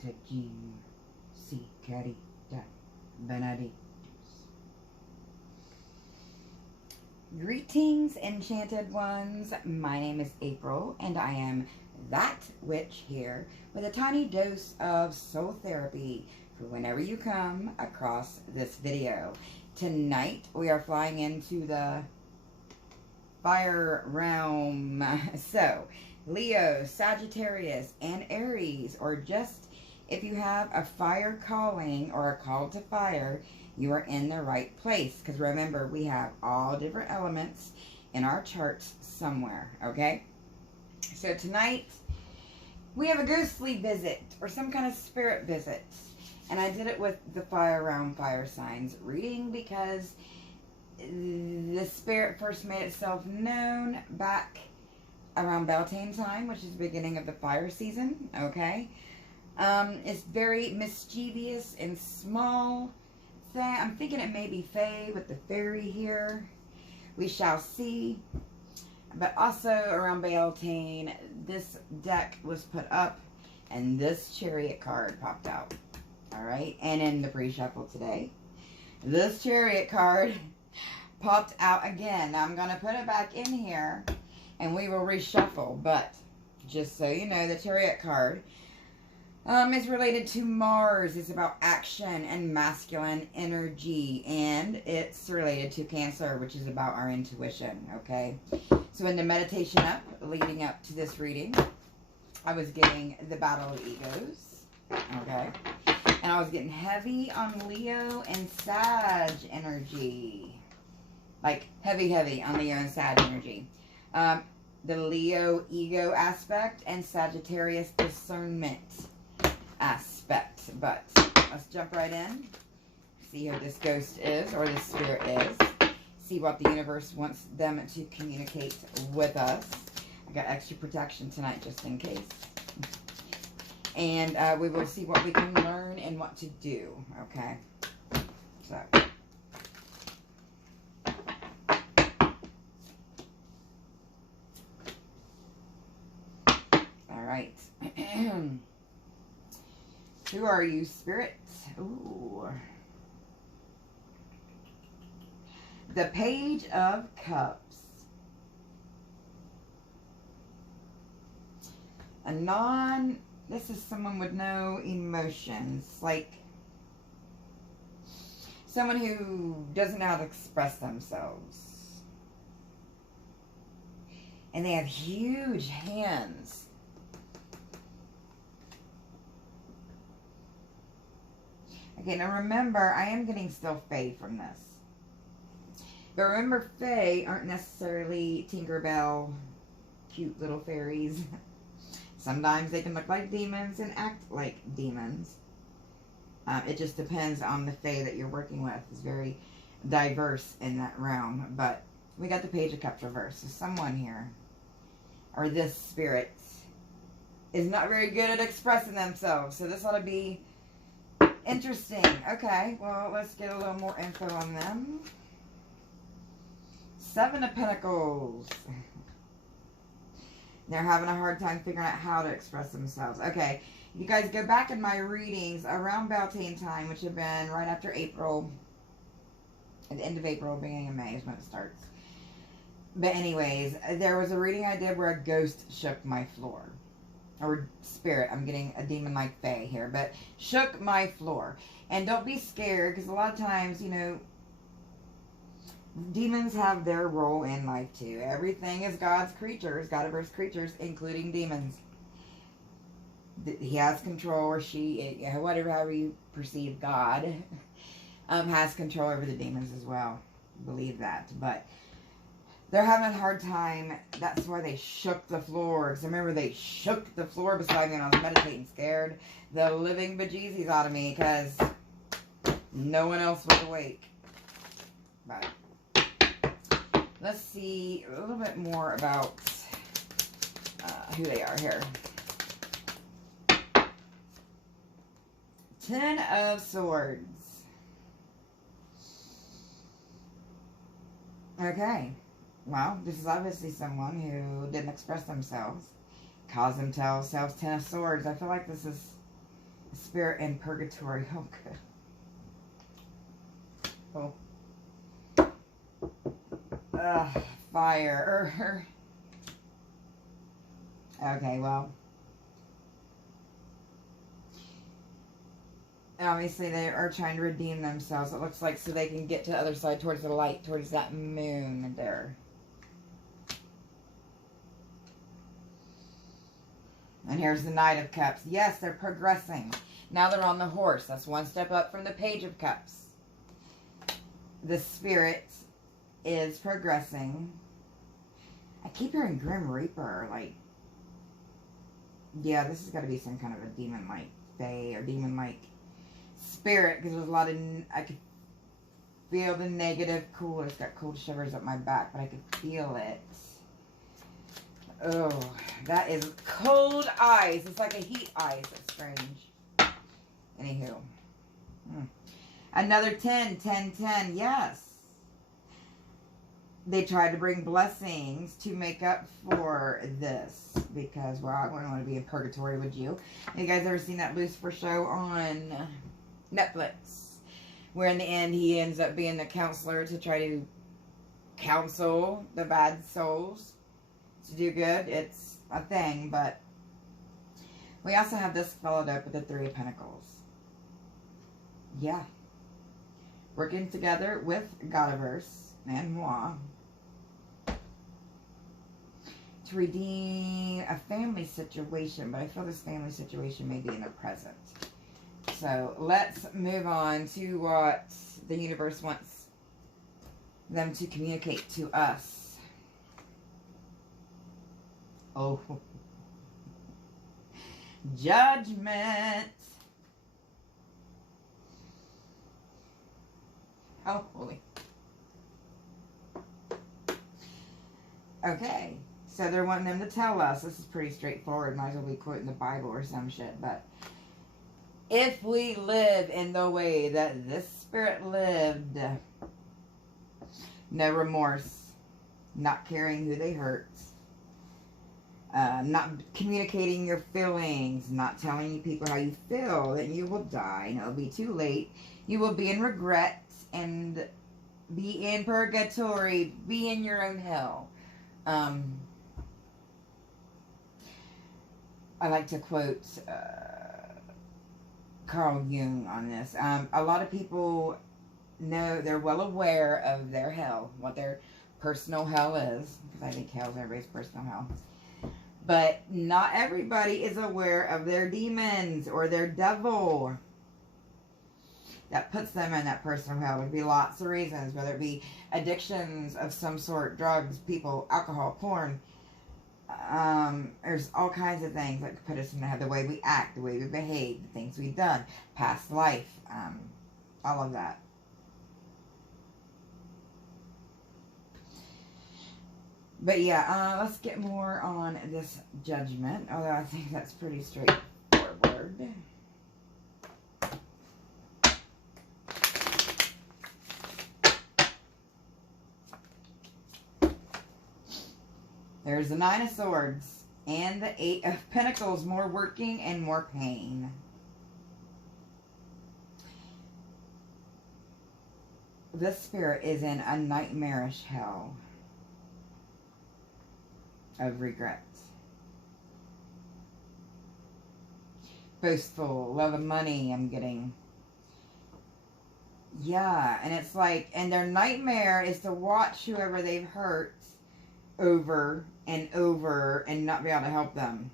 si carita benedictus. Greetings, enchanted ones. My name is April, and I am that witch here with a tiny dose of soul therapy for whenever you come across this video. Tonight, we are flying into the fire realm. So, Leo, Sagittarius, and Aries, or just if you have a fire calling or a call to fire, you are in the right place. Because remember, we have all different elements in our charts somewhere, okay? So tonight, we have a ghostly visit or some kind of spirit visit. And I did it with the fire realm fire signs reading because the spirit first made itself known back around Beltane time, which is the beginning of the fire season, okay? It's very mischievous and small. I'm thinking it may be Fae with the fairy here. We shall see. But also around Beltane, this deck was put up and this Chariot card popped out. Alright, and in the pre-shuffle today, this Chariot card popped out again. Now I'm going to put it back in here and we will reshuffle. But just so you know, the Chariot card is related to Mars. It's about action and masculine energy. And it's related to Cancer, which is about our intuition, okay? So in the meditation leading up to this reading, I was getting the Battle of Egos, okay? And I was getting heavy on Leo and Sag energy. Like, heavy on Leo and Sag energy. The Leo ego aspect and Sagittarius discernment aspect. But let's jump right in. See who this ghost is, or this spirit is. See what the universe wants them to communicate with us. I got extra protection tonight just in case. And we will see what we can learn and what to do, okay? So. All right. Who are you, spirits? Ooh. The Page of Cups. This is someone with no emotions. Like someone who doesn't know how to express themselves. And they have huge hands. Okay, now remember, I am getting still Fae from this. But remember, Fae aren't necessarily Tinkerbell, cute little fairies. Sometimes they can look like demons and act like demons. It just depends on the Fae that you're working with. It's very diverse in that realm. But we got the Page of Cups reversed. So someone here, or this spirit, is not very good at expressing themselves. So this ought to be interesting. Okay, well, let's get a little more info on them. Seven of Pentacles. They're having a hard time figuring out how to express themselves. Okay, if you guys go back in my readings around Beltane time, which have been right after April, at the end of April, beginning of May is when it starts. But anyways, there was a reading I did where a ghost shook my floor. Or spirit, I'm getting a demon-like Fae here, but shook my floor. And don't be scared, because a lot of times, you know, demons have their role in life too. Everything is God's creatures, God-averse creatures, including demons. He has control, or she, whatever, however you perceive God, has control over the demons as well. Believe that. But they're having a hard time. That's why they shook the floor. Because remember, they shook the floor beside me when I was meditating, scared the living bejesus out of me because no one else was awake. But let's see a little bit more about who they are here. Ten of Swords. Okay. Well, this is obviously someone who didn't express themselves. Calls themselves Ten of Swords. I feel like this is Spirit in purgatory. Oh, good. Oh. Fire. Okay, well. Obviously, they are trying to redeem themselves, it looks like, so they can get to the other side, towards the light, towards that moon there. And here's the Knight of Cups. Yes, they're progressing. Now they're on the horse. That's one step up from the Page of Cups. The Spirit is progressing. I keep hearing Grim Reaper, like, yeah, this has got to be some kind of a demon-like fae or demon-like spirit, because there's a lot of, I could feel the negative cool. It's got cold shivers up my back, but I could feel it. Oh, that is cold ice. It's like a heat ice. It's strange. Anywho. Another 10, 10, 10. Yes. They tried to bring blessings to make up for this. Because, well, I wouldn't want to be in purgatory, would you? Have you guys ever seen that Lucifer show on Netflix? Where in the end he ends up being the counselor to try to counsel the bad souls to do good. It's a thing, but we also have this followed up with the Three of Pentacles. Yeah. Working together with Godiverse and moi to redeem a family situation, but I feel this family situation may be in the present. So let's move on to what the universe wants them to communicate to us. Oh. Judgment. Oh, holy. Okay. So they're wanting them to tell us. This is pretty straightforward. Might as well be quoting the Bible or some shit. But if we live in the way that this spirit lived, no remorse, not caring who they hurt, not communicating your feelings, not telling people how you feel, then you will die and it'll be too late. You will be in regret and be in purgatory, be in your own hell. I like to quote Carl Jung on this. A lot of people know, they're well aware of their hell, what their personal hell is, because I think hell is everybody's personal hell. But not everybody is aware of their demons or their devil that puts them in that personal hell. There could be lots of reasons, whether it be addictions of some sort, drugs, people, alcohol, porn. There's all kinds of things that could put us in the hell. The way we act, the way we behave, the things we've done, past life, all of that. But yeah, let's get more on this judgment, although I think that's pretty straightforward. There's the Nine of Swords and the Eight of Pentacles, more working and more pain. This spirit is in a nightmarish hell of regrets. Boastful, love of money, I'm getting. Yeah, and it's like, and their nightmare is to watch whoever they've hurt over and over and not be able to help them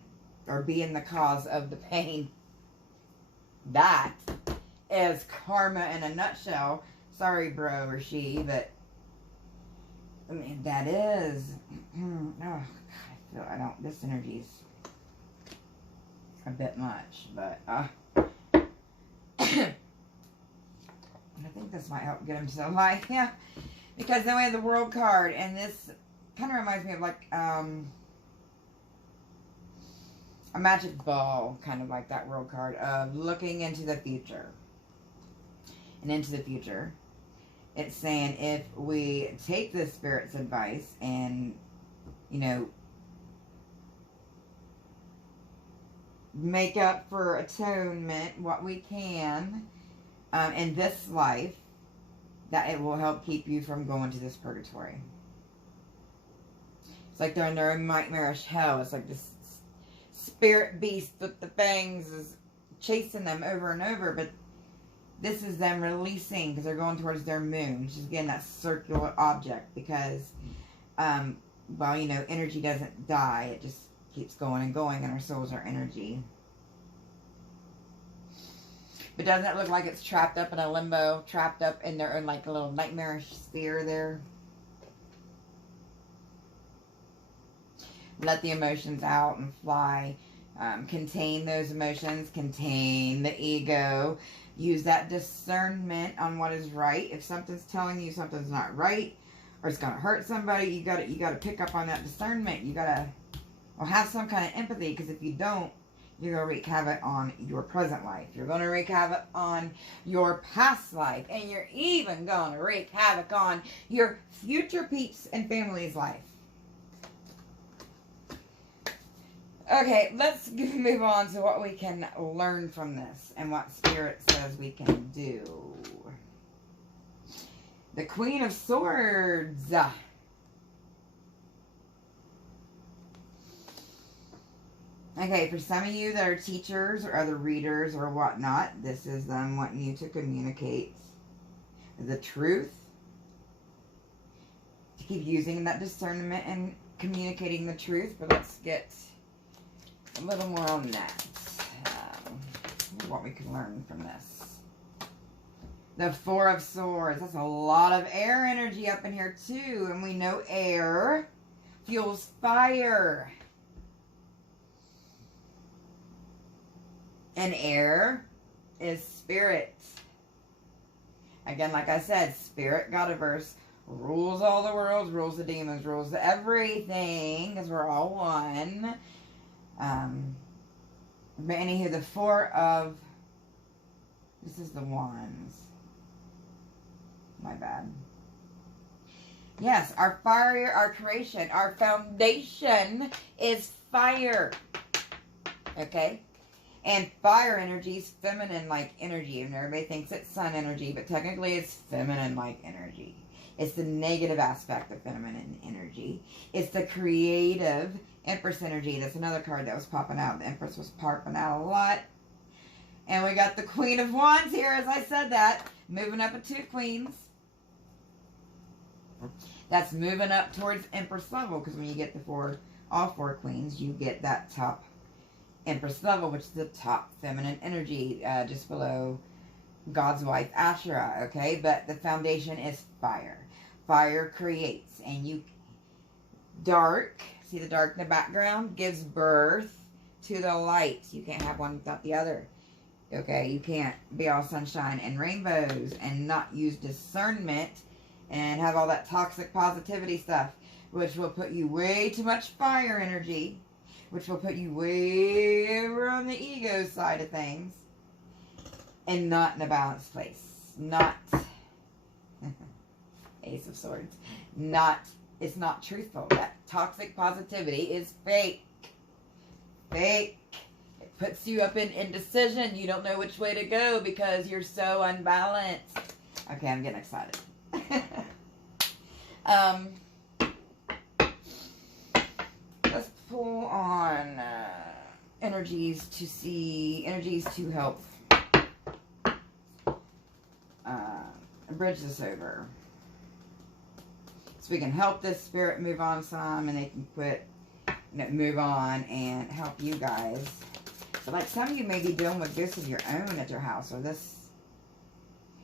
or be in the cause of the pain. That is karma in a nutshell. Sorry, bro or she, but I mean, that is. Oh, God, I don't. This energy's a bit much, but I think this might help get him to the light. Yeah, because then we have the World card, and this kind of reminds me of like a magic ball, kind of like that World card of looking into the future. And into the future, it's saying if we take this spirit's advice and, you know, make up for atonement what we can in this life, that it will help keep you from going to this purgatory. It's like they're in their nightmarish hell. It's like this spirit beast with the fangs is chasing them over and over, but this is them releasing because they're going towards their moon, which is again that circular object, because well, you know, energy doesn't die, it just keeps going and going, and our souls are energy. But doesn't it look like it's trapped up in a limbo, trapped up in their own like a little nightmarish sphere there? Let the emotions out and fly. Contain those emotions, contain the ego. Use that discernment on what is right. If something's telling you something's not right, or it's gonna hurt somebody, you gotta pick up on that discernment. You gotta, well, have some kind of empathy, because if you don't, you're gonna wreak havoc on your present life. You're gonna wreak havoc on your past life, and you're even gonna wreak havoc on your future peeps and family's life. Okay, let's move on to what we can learn from this and what Spirit says we can do. The Queen of Swords. Okay, for some of you that are teachers or other readers or whatnot, this is them wanting you to communicate the truth. To keep using that discernment and communicating the truth, but let's get a little more on that. What we can learn from this. The Four of Swords. That's a lot of air energy up in here too. And we know air fuels fire. And air is spirit. Again, like I said, spirit, Godiverse, rules all the worlds, rules the demons, rules everything, because we're all one. But anywho, the Four of, this is the Wands. My bad. Yes, our fire, our creation, our foundation is fire. Okay? And fire energy is feminine-like energy. And everybody thinks it's sun energy, but technically it's feminine-like energy. It's the negative aspect of feminine energy. It's the creative Empress energy. That's another card that was popping out. The Empress was popping out a lot. And we got the Queen of Wands here, as I said that. Moving up at 2 queens. That's moving up towards Empress level, because when you get all 4 queens, you get that top Empress level, which is the top feminine energy, just below God's wife, Asherah, okay? But the foundation is fire. Fire creates, and dark, see the dark in the background, gives birth to the light. You can't have one without the other, okay? You can't be all sunshine and rainbows and not use discernment and have all that toxic positivity stuff, which will put you way too much fire energy, which will put you way over on the ego side of things, and not in a balanced place. Not Ace of Swords. It's not truthful. That toxic positivity is fake. Fake. It puts you up in indecision. You don't know which way to go because you're so unbalanced. Okay, I'm getting excited. Let's pull on energies to help bridge this over, so we can help this spirit move on some, and they can move on and help you guys. So like some of you may be dealing with ghosts of your own at your house, or this,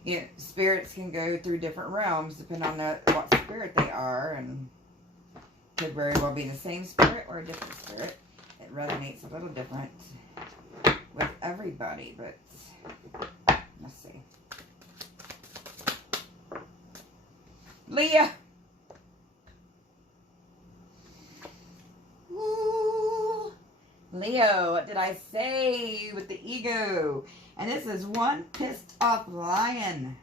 you know, spirits can go through different realms depending on what spirit they are, and could very well be the same spirit or a different spirit. It resonates a little different with everybody, but let's see. Leah. Ooh. Leo, what did I say with the ego? And this is one pissed off lion.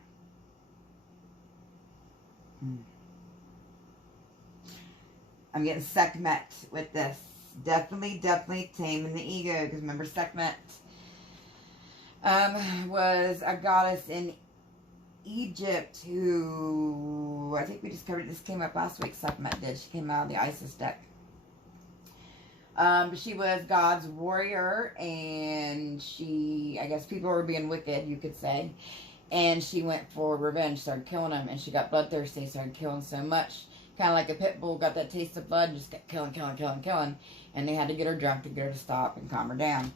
I'm getting Sekhmet with this. definitely taming the ego. Because remember, Sekhmet was a goddess in Egypt who, I think we discovered, this came up last week, Sekhmet did. She came out of the Isis deck. She was God's warrior, and she, I guess people were being wicked, you could say. And she went for revenge, started killing them, and she got bloodthirsty, started killing so much. Kind of like a pit bull, got that taste of blood, just kept killing. And they had to get her drunk to get her to stop and calm her down.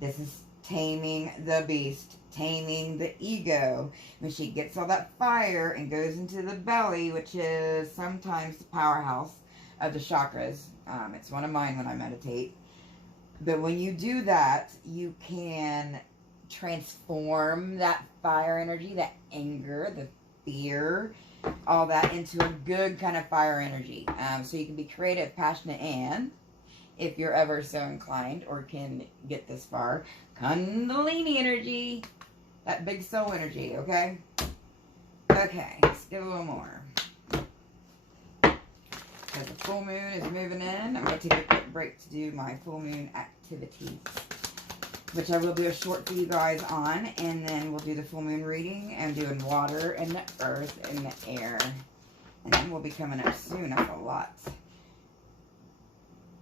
This is taming the beast, taming the ego. When she gets all that fire and goes into the belly, which is sometimes the powerhouse of the chakras. It's one of mine when I meditate. But when you do that, you can transform that fire energy, that anger, the fear, all that into a good kind of fire energy. So you can be creative, passionate, and if you're ever so inclined or can get this far, Kundalini energy, that big soul energy, okay? Okay, let's get a little more. Because the full moon is moving in. I'm going to take a quick break to do my full moon activities, which I will do a short for you guys on, and then we'll do the full moon reading and doing water and the earth and the air. And then we'll be coming up soon. That's a lot.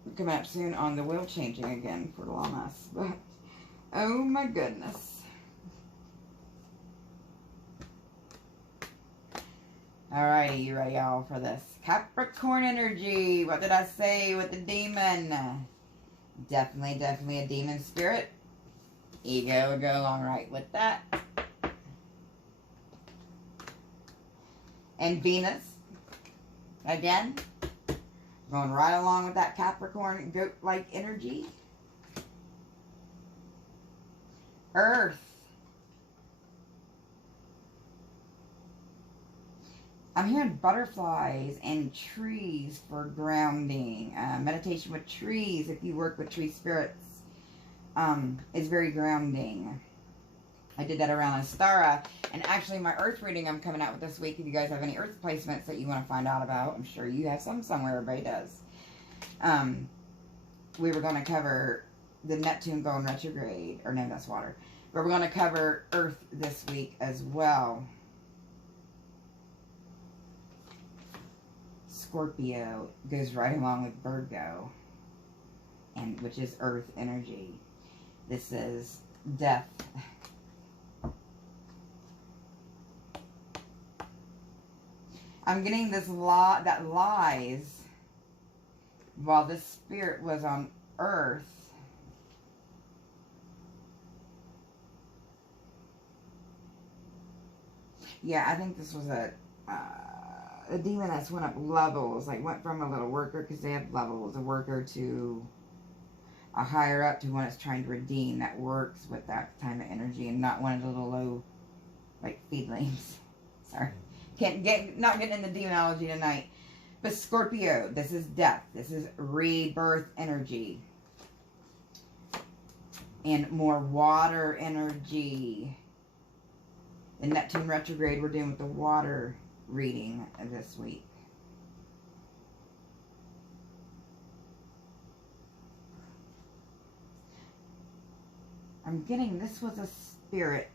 We're coming up soon on the wheel changing again for Lamas. But, oh my goodness. Alrighty, you ready all for this? Capricorn energy. What did I say with the demon? Definitely a demon spirit. Ego would go along right with that. And Venus, again, going right along with that Capricorn goat-like energy. Earth. I'm hearing butterflies and trees for grounding. Meditation with trees, if you work with tree spirits, is very grounding. I did that around Astara. And actually, my earth reading I'm coming out with this week, if you guys have any earth placements that you want to find out about, I'm sure you have some somewhere, everybody does. We were going to cover the Neptune going retrograde, or no, that's water. But we're going to cover earth this week as well. Scorpio goes right along with Virgo, and which is earth energy. This is death. I'm getting this law that lies while this spirit was on earth. Yeah, I think this was a demon that's went up levels, like went from a little worker, because they have levels, a worker to a higher up to one that's trying to redeem, that works with that time of energy, and not one of the little low, like, feedlings. Sorry. Not getting into demonology tonight. But Scorpio, this is death. This is rebirth energy. And more water energy. The Neptune retrograde we're doing with the water reading this week. I'm getting this was a spirit.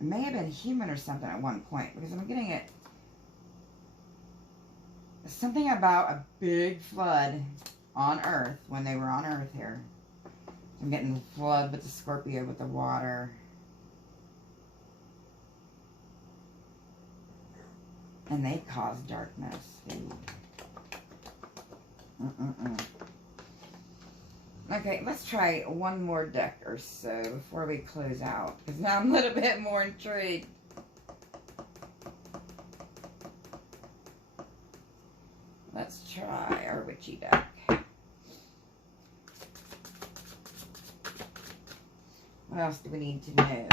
It may have been human or something at one point, because I'm getting it. Something about a big flood on Earth, when they were on Earth here. I'm getting the flood with the Scorpio with the water. And they caused darkness. Okay, let's try one more deck or so before we close out, because now I'm a little bit more intrigued. Let's try our witchy deck. What else do we need to know?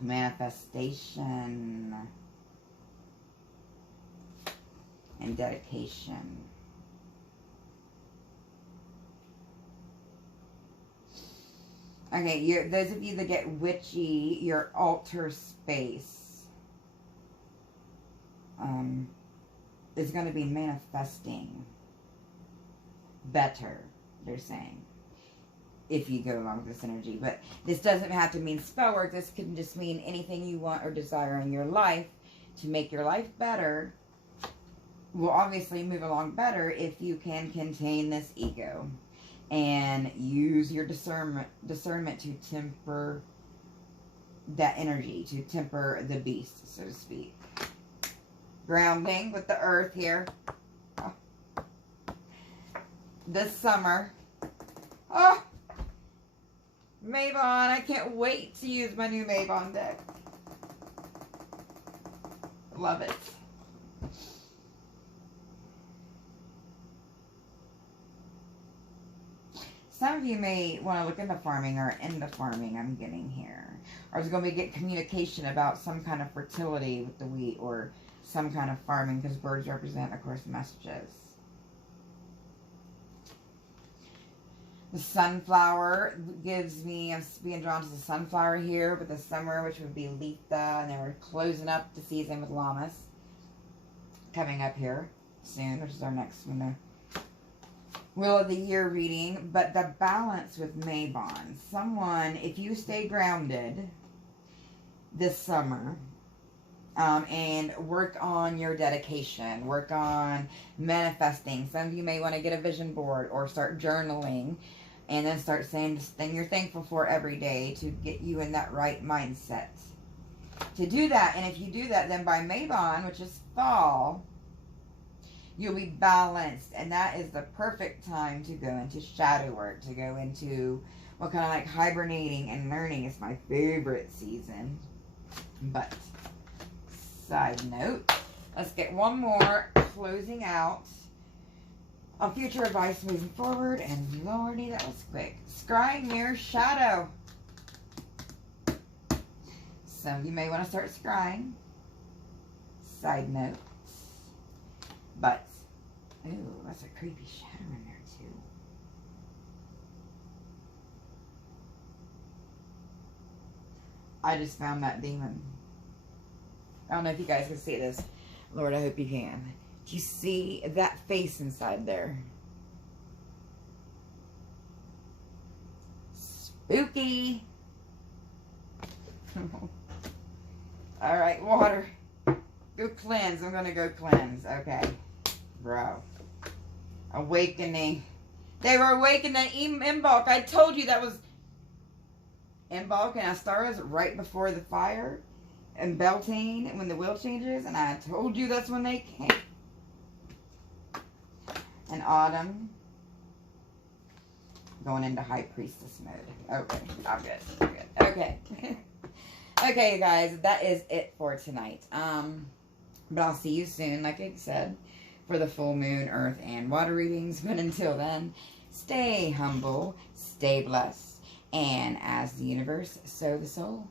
Manifestation and dedication. Okay, those of you that get witchy, your altar space is going to be manifesting better, they're saying, if you go along with this energy. But this doesn't have to mean spell work. This can just mean anything you want or desire in your life to make your life better will obviously move along better if you can contain this ego and use your discernment to temper that energy, to temper the beast, so to speak. Grounding with the earth here. Oh. This summer. Oh! Mabon, I can't wait to use my new Mabon deck. Love it. Some of you may want to look into farming or into farming, I'm getting here. Or it's going to get communication about some kind of fertility with the wheat or some kind of farming, because birds represent, of course, messages. The sunflower gives me, I'm being drawn to the sunflower here, but the summer, which would be Letha, and they're closing up the season with Lammas. Coming up here soon, which is our next one. Wheel of the Year reading, but the balance with Mabon. Someone, if you stay grounded this summer and work on your dedication, work on manifesting. Some of you may want to get a vision board or start journaling and then start saying this thing you're thankful for every day to get you in that right mindset. To do that, and if you do that, then by Mabon, which is fall, you'll be balanced, and that is the perfect time to go into shadow work, to go into what kind of like hibernating and learning. Is my favorite season. But side note, let's get one more closing out on future advice moving forward. And lordy, that was quick. Scrying mirror shadow. Some of you may want to start scrying. Side note. But, ooh, that's a creepy shadow in there too. I just found that demon. I don't know if you guys can see this. Lord, I hope you can. Do you see that face inside there? Spooky. Alright, water. Go cleanse. I'm going to go cleanse. Okay. Bro. Awakening. They were awakening Imbolc. I told you that was Imbolc and Astara's right before the fire. And Beltane when the wheel changes. And I told you that's when they came. And Autumn. Going into High Priestess mode. Okay. I'm good. I'm good. Okay. Okay, guys. That is it for tonight. But I'll see you soon, like I said, for the full moon, earth, and water readings. But until then, stay humble, stay blessed, and as the universe, so the soul.